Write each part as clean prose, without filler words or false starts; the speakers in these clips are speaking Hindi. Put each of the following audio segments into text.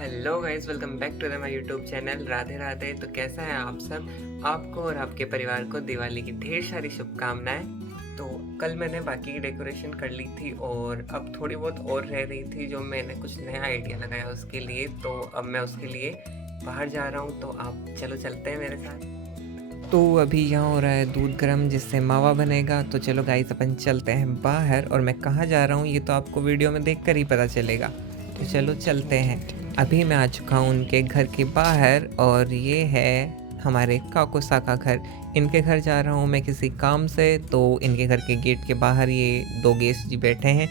Hello guys, welcome back to the my YouTube channel. Radhe Radhe. तो कैसा है आप सब? आपको और आपके परिवार को दिवाली की ढेर सारी शुभकामनाएं। तो कल मैंने बाकी की डेकोरेशन कर ली थी और अब थोड़ी बहुत और रह रही थी जो मैंने कुछ नया आइडिया लगाया उसके लिए। तो अब मैं उसके लिए बाहर जा रहा हूँ, तो आप चलो चलते हैं मेरे साथ। तो अभी यहाँ हो रहा है दूध गर्म जिससे मावा बनेगा। तो चलो गाइस अपन चलते हैं बाहर, और मैं कहाँ जा रहा हूँ ये तो आपको वीडियो में देखकर ही पता चलेगा। तो चलो चलते हैं। अभी मैं आ चुका हूँ उनके घर के बाहर, और ये है हमारे काकोसा का घर। इनके घर जा रहा हूँ मैं किसी काम से। तो इनके घर के गेट के बाहर ये दो गेस्ट जी बैठे हैं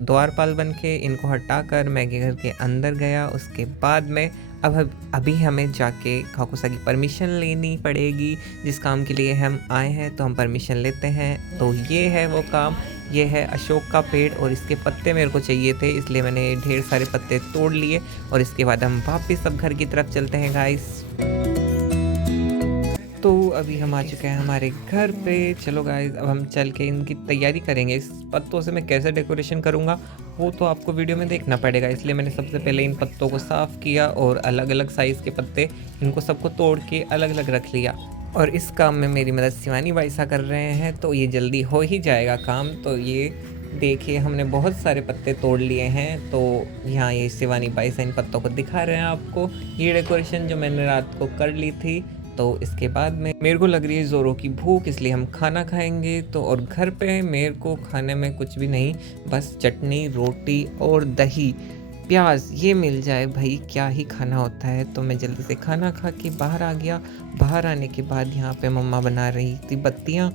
द्वारपाल बन के। इनको हटाकर मैं के घर के अंदर गया। उसके बाद में अभी हमें जाके काकोसा की परमिशन लेनी पड़ेगी। जिस काम के लिए हम आए हैं तो हम परमिशन लेते हैं। तो ये है वो काम। ये है अशोक का पेड़, और इसके पत्ते मेरे को चाहिए थे, इसलिए मैंने ढेर सारे पत्ते तोड़ लिए। और इसके बाद हम वापस सब घर की तरफ चलते हैं गाइस। तो अभी हम आ चुके हैं हमारे घर पे। चलो गाइस, अब हम चल के इनकी तैयारी करेंगे। इस पत्तों से मैं कैसे डेकोरेशन करूँगा वो तो आपको वीडियो में देखना पड़ेगा। इसलिए मैंने सबसे पहले इन पत्तों को साफ़ किया और अलग अलग साइज़ के पत्ते इनको सबको तोड़ के अलग अलग रख लिया। और इस काम में मेरी मदद शिवानी भाई सा कर रहे हैं, तो ये जल्दी हो ही जाएगा काम। तो ये देखिए, हमने बहुत सारे पत्ते तोड़ लिए हैं। तो यहाँ ये शिवानी भाई सा इन पत्तों को दिखा रहे हैं आपको। ये डेकोरेशन जो मैंने रात को कर ली थी। तो इसके बाद में मेरे को लग रही है ज़ोरों की भूख, इसलिए हम खाना खाएंगे। तो और घर पे मेरे को खाने में कुछ भी नहीं, बस चटनी, रोटी और दही, प्याज ये मिल जाए भाई, क्या ही खाना होता है। तो मैं जल्दी से खाना खा के बाहर आ गया। बाहर आने के बाद यहाँ पे मम्मा बना रही थी बत्तियाँ।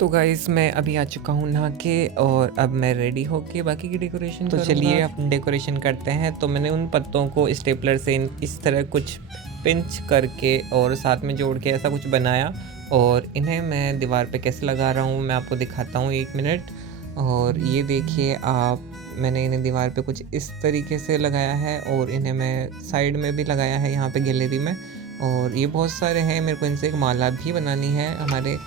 तो गाइस, मैं अभी आ चुका हूँ नहा के, और अब मैं रेडी होके बाकी की डेकोरेशन तो चलिए अपन डेकोरेशन करते हैं। तो मैंने उन पत्तों को स्टेपलर से इस तरह कुछ पिंच करके और साथ में जोड़ के ऐसा कुछ बनाया, और इन्हें मैं दीवार पे कैसे लगा रहा हूँ मैं आपको दिखाता हूँ, 1 मिनट। और ये देखिए आप, मैंने इन्हें दीवार पे कुछ इस तरीके से लगाया है, और इन्हें मैं साइड में भी लगाया है यहाँ पे गैलरी में। और ये बहुत सारे हैं, मेरे को इनसे एक माला भी बनानी है हमारे।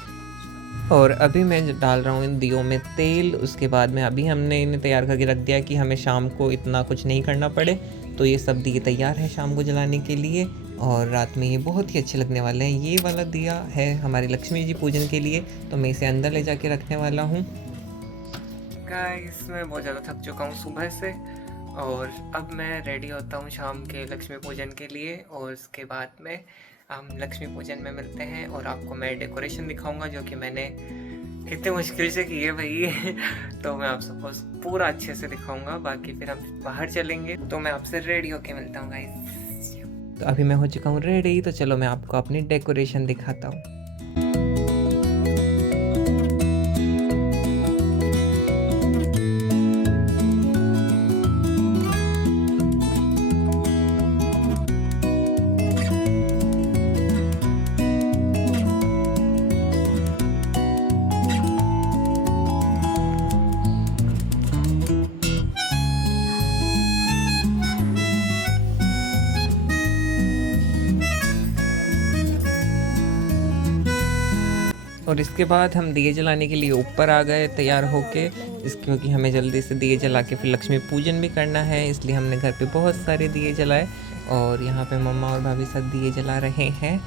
और अभी मैं डाल रहा हूँ इन दियों में तेल। उसके बाद में अभी हमने इन्हें तैयार करके रख दिया कि हमें शाम को इतना कुछ नहीं करना पड़े। तो ये सब दिए तैयार है शाम को जलाने के लिए, और रात में ये बहुत ही अच्छे लगने वाले हैं। ये वाला दिया है हमारी लक्ष्मी जी पूजन के लिए, तो मैं इसे अंदर ले जाके रखने वाला हूँ। गाइस, मैं बहुत ज़्यादा थक चुका हूँ सुबह से, और अब मैं रेडी होता हूँ शाम के लक्ष्मी पूजन के लिए। और उसके बाद में हम लक्ष्मी पूजन में मिलते हैं, और आपको मैं डेकोरेशन दिखाऊंगा जो कि मैंने कितने मुश्किल से की है भाई। तो मैं आप सबको पूरा अच्छे से दिखाऊंगा। बाकी फिर हम बाहर चलेंगे, तो मैं आपसे रेडी होके मिलता हूँ गाइस। तो अभी मैं हो चुका हूँ रेडी, तो चलो मैं आपको अपनी डेकोरेशन दिखाता हूँ। और इसके बाद हम दिए जलाने के लिए ऊपर आ गए तैयार होके, क्योंकि हमें जल्दी से दिए जला के फिर लक्ष्मी पूजन भी करना है। इसलिए हमने घर पे बहुत सारे दिए जलाए, और यहाँ पे मम्मा और भाभी सब दिए जला रहे हैं।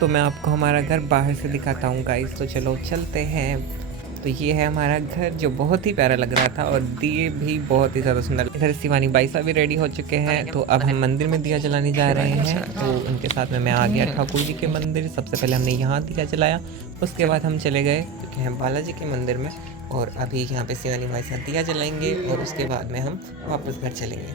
तो मैं आपको हमारा घर बाहर से दिखाता हूँ गाइस, तो चलो चलते हैं। तो ये है हमारा घर जो बहुत ही प्यारा लग रहा था, और दिए भी बहुत ही ज़्यादा सुंदर। इधर शिवानी बाई साहब भी रेडी हो चुके हैं। तो अब हम मंदिर में दिया जलाने जा रहे हैं। तो उनके साथ में मैं आ गया ठाकुर जी के मंदिर। सबसे पहले हमने यहाँ दिया जलाया, उसके बाद हम चले गए क्योंकि हम बालाजी के मंदिर में। और अभी यहाँ पे शिवानी बाई साहब दिया जलाएंगे, और उसके बाद में हम वापस घर चलेंगे।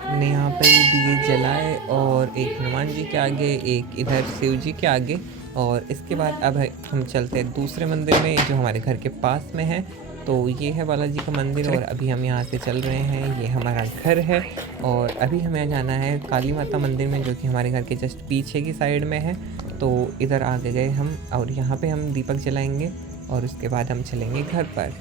हमने यहाँ पे दिए जलाए, और एक हनुमान जी के आगे, एक इधर शिव जी के आगे। और इसके बाद अब हम चलते हैं दूसरे मंदिर में जो हमारे घर के पास में है। तो ये है बालाजी का मंदिर, और अभी हम यहाँ से चल रहे हैं। ये हमारा घर है, और अभी हमें जाना है काली माता मंदिर में जो कि हमारे घर के जस्ट पीछे की साइड में है। तो इधर आगे गए हम, और यहाँ पे हम दीपक जलाएंगे, और उसके बाद हम चलेंगे घर पर।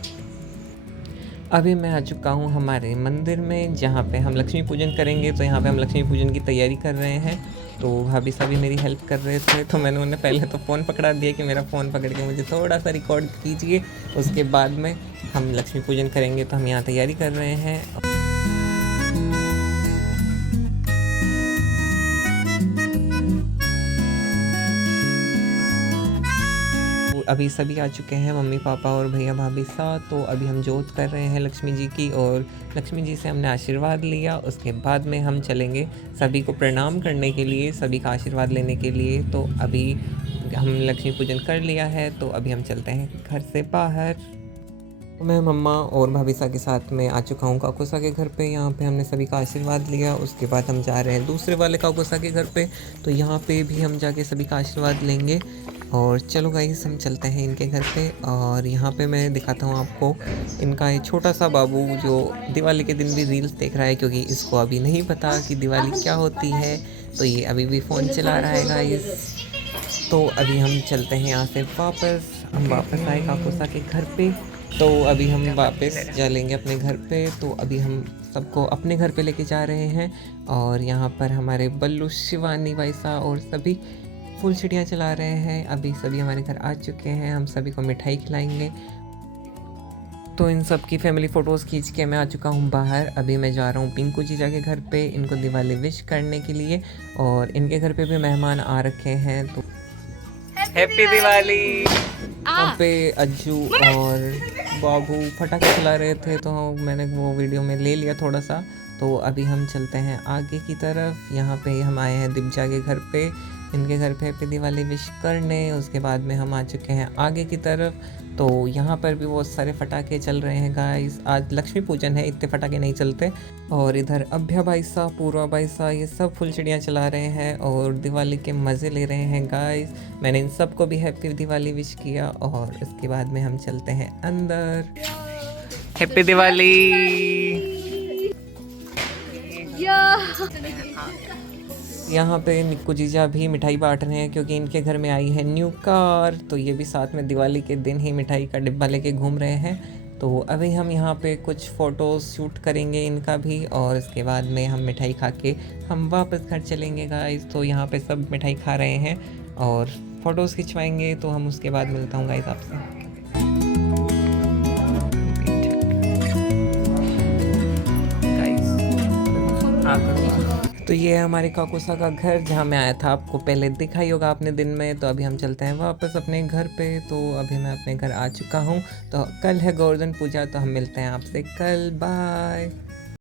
अभी मैं आ चुका हूँ हमारे मंदिर में जहाँ पे हम लक्ष्मी पूजन करेंगे। तो यहाँ पे हम लक्ष्मी पूजन की तैयारी कर रहे हैं। तो भाभी साहब भी मेरी हेल्प कर रहे थे, तो मैंने उन्हें पहले तो फ़ोन पकड़ा दिया कि मेरा फ़ोन पकड़ के मुझे थोड़ा सा रिकॉर्ड कीजिए। उसके बाद में हम लक्ष्मी पूजन करेंगे। तो हम यहाँ तैयारी कर रहे हैं। अभी सभी आ चुके हैं, मम्मी पापा और भैया भाभी साथ। तो अभी हम जोत कर रहे हैं लक्ष्मी जी की, और लक्ष्मी जी से हमने आशीर्वाद लिया। उसके बाद में हम चलेंगे सभी को प्रणाम करने के लिए, सभी का आशीर्वाद लेने के लिए। तो अभी हम लक्ष्मी पूजन कर लिया है, तो अभी हम चलते हैं घर से बाहर। तो मैं मम्मा और भाभीसा के साथ में आ चुका हूँ काकोसा के घर पे। यहाँ पे हमने सभी का आशीर्वाद लिया। उसके बाद हम जा रहे हैं दूसरे वाले काकोसा के घर पे, तो यहाँ पे भी हम जाके सभी का आशीर्वाद लेंगे। और चलो गाइस हम चलते हैं इनके घर पे। और यहाँ पे मैं दिखाता हूँ आपको इनका ये छोटा सा बाबू जो दिवाली के दिन भी रील्स देख रहा है, क्योंकि इसको अभी नहीं पता कि दिवाली क्या होती है। तो ये अभी भी फ़ोन चला रहा है गाइस। तो अभी हम चलते हैं यहाँ से वापस। हम वापस आए काकोसा के घर पे, तो अभी हम वापस चलेंगे अपने घर पे। तो अभी हम सबको अपने घर पे लेके जा रहे हैं। और यहाँ पर हमारे बल्लू, शिवानी, वाइसा और सभी फुलझड़ियाँ चला रहे हैं। अभी सभी हमारे घर आ चुके हैं, हम सभी को मिठाई खिलाएंगे। तो इन सब की फैमिली फ़ोटोज़ खींच के मैं आ चुका हूँ बाहर। अभी मैं जा रहा हूँ पिंकू जीजा के घर पे इनको दिवाली विश करने के लिए। और इनके घर पे भी मेहमान आ रखे हैं, तो हैप्पी दिवाली। वहाँ पे अज्जू और बाबू पटाखे चला रहे थे, तो मैंने वो वीडियो में ले लिया थोड़ा सा। तो अभी हम चलते हैं आगे की तरफ। यहाँ पे हम आए हैं दिव्या के घर पे, इनके घर पे हैप्पी दिवाली विश करने। उसके बाद में हम आ चुके हैं आगे की तरफ। तो यहाँ पर भी बहुत सारे फटाखे चल रहे हैं गाइस। आज लक्ष्मी पूजन है, इतने फटाखे नहीं चलते। और इधर अभ्या भाईसा, पूर्वा भाईसा, ये सब फुलझड़ियाँ चला रहे हैं और दिवाली के मज़े ले रहे हैं गाइस। मैंने इन सबको भी हैप्पी दिवाली विश किया। और इसके बाद में हम चलते हैं अंदर। हैप्पी दिवाली। यहाँ पे निक्कू जीजा भी मिठाई बांट रहे हैं, क्योंकि इनके घर में आई है न्यू कार। तो ये भी साथ में दिवाली के दिन ही मिठाई का डिब्बा लेके घूम रहे हैं। तो अभी हम यहाँ पे कुछ फ़ोटोज़ शूट करेंगे इनका भी, और इसके बाद में हम मिठाई खा के हम वापस घर चलेंगे गाइस। तो यहाँ पे सब मिठाई खा रहे हैं और फ़ोटोज़ खिंचवाएंगे। तो हम उसके बाद मिलता हूँ गाइस आपसे। तो ये है हमारे काकोसा का घर, जहाँ मैं आया था, आपको पहले दिखा ही होगा आपने दिन में। तो अभी हम चलते हैं वापस अपने घर पे। तो अभी मैं अपने घर आ चुका हूँ। तो कल है गोवर्धन पूजा, तो हम मिलते हैं आपसे कल। बाय।